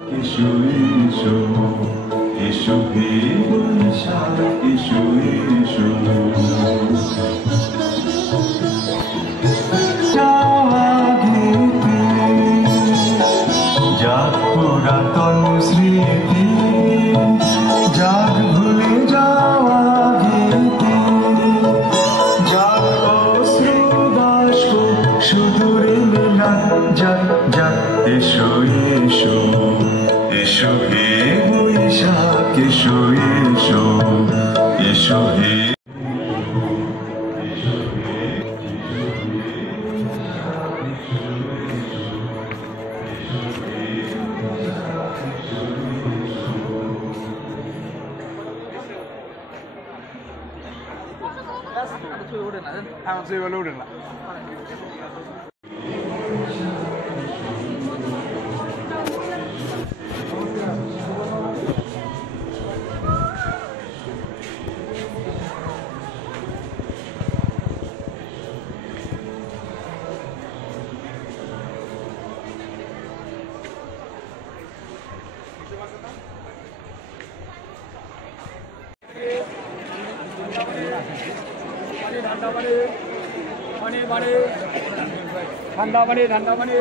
এসো এসো এসো হে বৈশাখ এসো এসো যাওয়া গেতে যাক পুরাতন স্মৃতি যাক ভুলে যাওয়া গেতে যাক অশ্রুবাষ্প সুদূরে মেলান যাক যাক এসো এসো এসো হে বৈশাখ এসো এসো এসো হে ঠান্ডা পানি